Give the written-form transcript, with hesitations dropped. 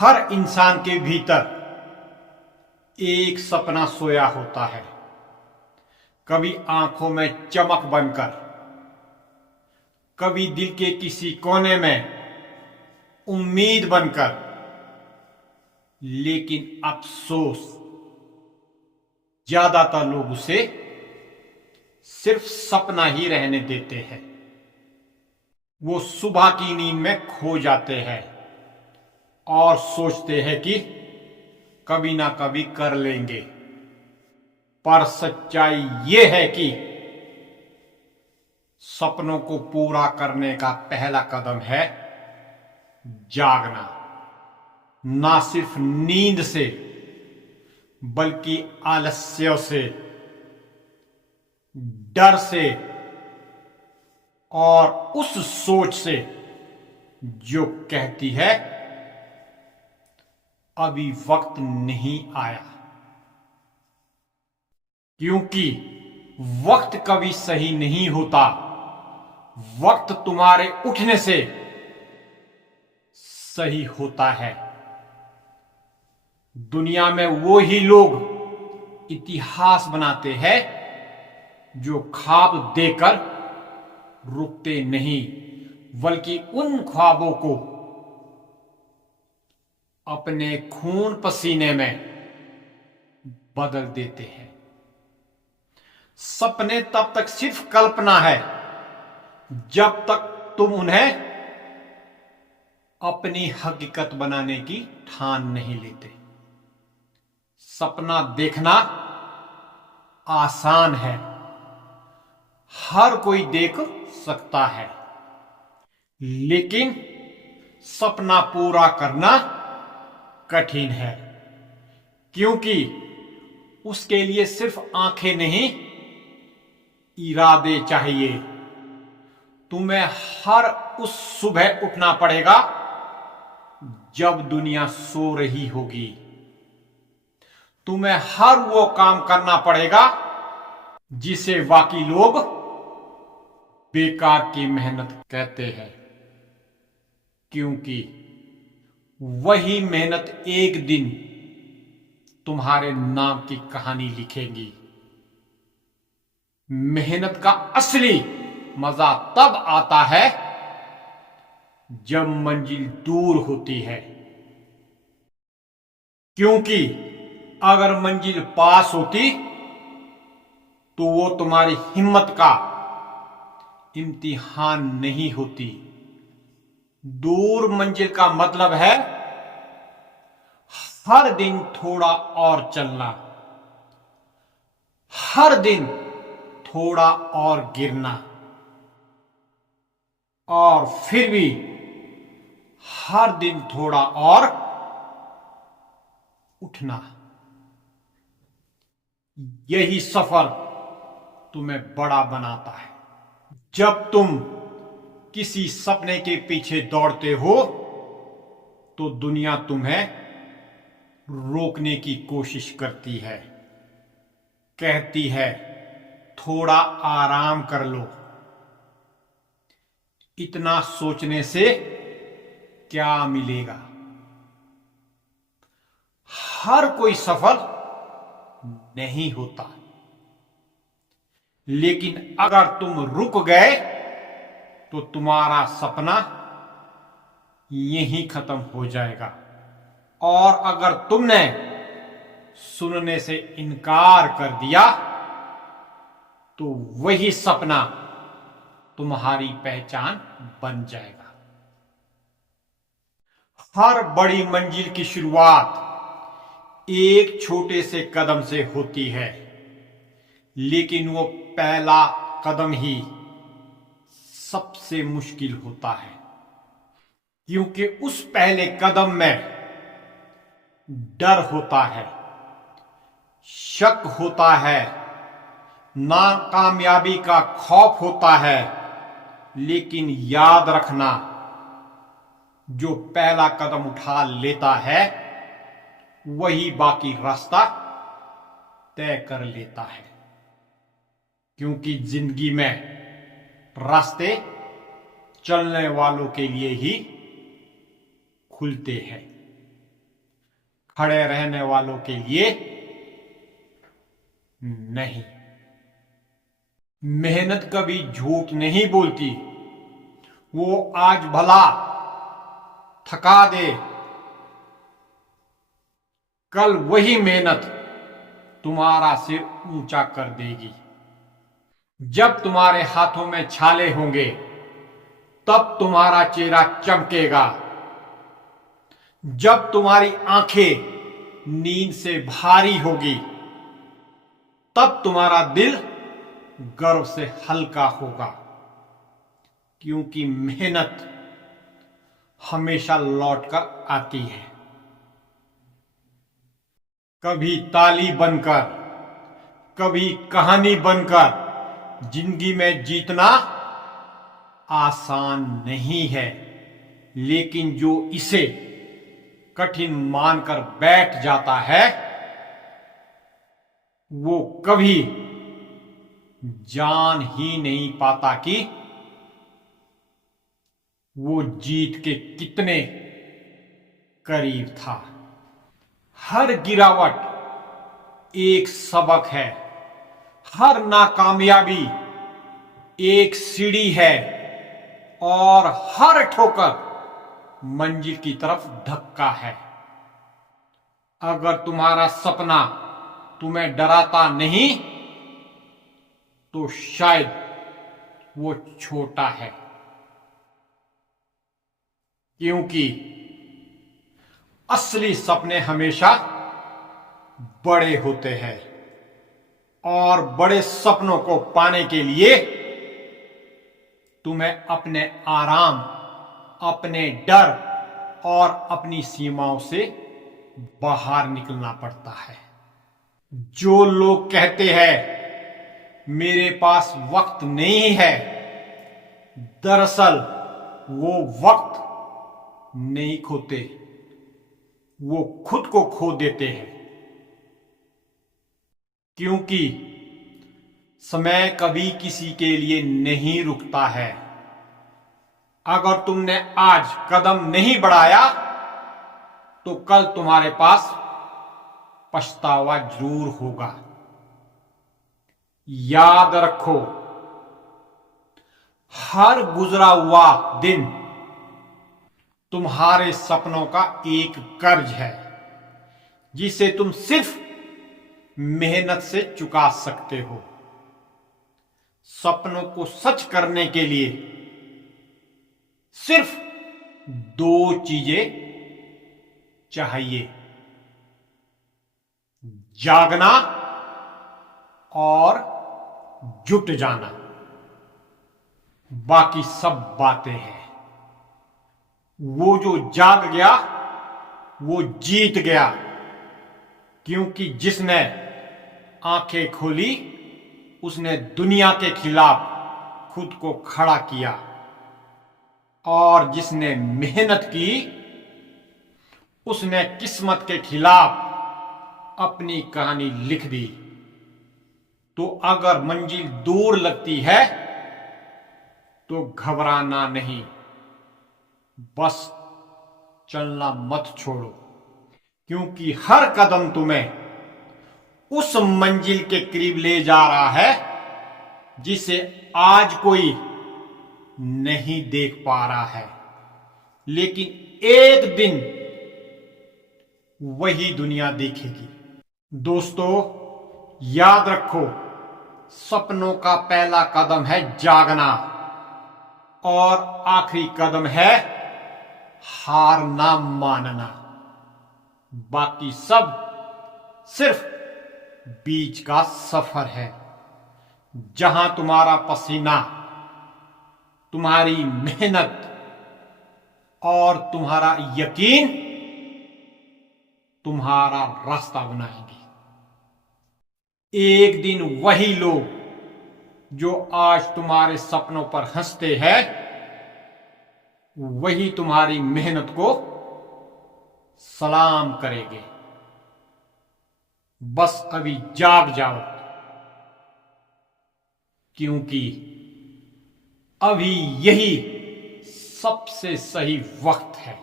हर इंसान के भीतर एक सपना सोया होता है। कभी आंखों में चमक बनकर, कभी दिल के किसी कोने में उम्मीद बनकर। लेकिन अफसोस, ज्यादातर लोग उसे सिर्फ सपना ही रहने देते हैं। वो सुबह की नींद में खो जाते हैं और सोचते हैं कि कभी ना कभी कर लेंगे। पर सच्चाई ये है कि सपनों को पूरा करने का पहला कदम है जागना। ना सिर्फ नींद से, बल्कि आलस्य से, डर से और उस सोच से जो कहती है अभी वक्त नहीं आया। क्योंकि वक्त कभी सही नहीं होता। वक्त तुम्हारे उठने से सही होता है। दुनिया में वो ही लोग इतिहास बनाते हैं जो ख्वाब देकर रुकते नहीं, बल्कि उन ख्वाबों को अपने खून पसीने में बदल देते हैं। सपने तब तक सिर्फ कल्पना है जब तक तुम उन्हें अपनी हकीकत बनाने की ठान नहीं लेते। सपना देखना आसान है, हर कोई देख सकता है। लेकिन सपना पूरा करना कठिन है, क्योंकि उसके लिए सिर्फ आंखें नहीं, इरादे चाहिए। तुम्हें हर उस सुबह उठना पड़ेगा जब दुनिया सो रही होगी। तुम्हें हर वो काम करना पड़ेगा जिसे बाकी लोग बेकार की मेहनत कहते हैं, क्योंकि वही मेहनत एक दिन तुम्हारे नाम की कहानी लिखेगी। मेहनत का असली मजा तब आता है जब मंजिल दूर होती है, क्योंकि अगर मंजिल पास होती तो वो तुम्हारी हिम्मत का इम्तिहान नहीं होती। दूर मंजिल का मतलब है हर दिन थोड़ा और चलना, हर दिन थोड़ा और गिरना, और फिर भी हर दिन थोड़ा और उठना। यही सफर तुम्हें बड़ा बनाता है। जब तुम किसी सपने के पीछे दौड़ते हो तो दुनिया तुम्हें रोकने की कोशिश करती है, कहती है थोड़ा आराम कर लो। इतना सोचने से क्या मिलेगा? हर कोई सफल नहीं होता, लेकिन अगर तुम रुक गए तो तुम्हारा सपना यहीं खत्म हो जाएगा। और अगर तुमने सुनने से इनकार कर दिया तो वही सपना तुम्हारी पहचान बन जाएगा। हर बड़ी मंजिल की शुरुआत एक छोटे से कदम से होती है, लेकिन वो पहला कदम ही सबसे मुश्किल होता है, क्योंकि उस पहले कदम में डर होता है, शक होता है, नाकामयाबी का खौफ होता है। लेकिन याद रखना, जो पहला कदम उठा लेता है वही बाकी रास्ता तय कर लेता है, क्योंकि जिंदगी में रास्ते चलने वालों के लिए ही खुलते हैं। खड़े रहने वालों के लिए नहीं। मेहनत कभी झूठ नहीं बोलती। वो आज भला थका दे, कल वही मेहनत तुम्हारा सिर ऊंचा कर देगी। जब तुम्हारे हाथों में छाले होंगे तब तुम्हारा चेहरा चमकेगा। जब तुम्हारी आंखें नींद से भारी होगी तब तुम्हारा दिल गर्व से हल्का होगा, क्योंकि मेहनत हमेशा लौटकर आती है। कभी ताली बनकर, कभी कहानी बनकर जिंदगी में जीतना आसान नहीं है, लेकिन जो इसे कठिन मानकर बैठ जाता है वो कभी जान ही नहीं पाता कि वो जीत के कितने करीब था। हर गिरावट एक सबक है, हर नाकामयाबी एक सीढ़ी है और हर ठोकर मंजिल की तरफ धक्का है। अगर तुम्हारा सपना तुम्हें डराता नहीं तो शायद वो छोटा है, क्योंकि असली सपने हमेशा बड़े होते हैं और बड़े सपनों को पाने के लिए तुम्हें अपने आराम, अपने डर और अपनी सीमाओं से बाहर निकलना पड़ता है। जो लोग कहते हैं मेरे पास वक्त नहीं है, दरअसल वो वक्त नहीं खोते, वो खुद को खो देते हैं, क्योंकि समय कभी किसी के लिए नहीं रुकता है। अगर तुमने आज कदम नहीं बढ़ाया तो कल तुम्हारे पास पछतावा जरूर होगा। याद रखो, हर गुजरा हुआ दिन तुम्हारे सपनों का एक कर्ज है, जिसे तुम सिर्फ मेहनत से चुका सकते हो। सपनों को सच करने के लिए सिर्फ दो चीजें चाहिए, जागना और जुट जाना। बाकी सब बातें हैं। वो जो जाग गया वो जीत गया, क्योंकि जिसने आंखें खोली उसने दुनिया के खिलाफ खुद को खड़ा किया, और जिसने मेहनत की उसने किस्मत के खिलाफ अपनी कहानी लिख दी। तो अगर मंजिल दूर लगती है तो घबराना नहीं, बस चलना मत छोड़ो, क्योंकि हर कदम तुम्हें उस मंजिल के करीब ले जा रहा है जिसे आज कोई नहीं देख पा रहा है, लेकिन एक दिन वही दुनिया देखेगी। दोस्तों, याद रखो, सपनों का पहला कदम है जागना और आखिरी कदम है हार ना मानना। बाकी सब सिर्फ बीच का सफर है, जहां तुम्हारा पसीना, तुम्हारी मेहनत और तुम्हारा यकीन तुम्हारा रास्ता बनाएंगे। एक दिन वही लोग जो आज तुम्हारे सपनों पर हंसते हैं, वही तुम्हारी मेहनत को सलाम करेंगे। बस अभी जाग जाओ, क्योंकि अभी यही सबसे सही वक्त है।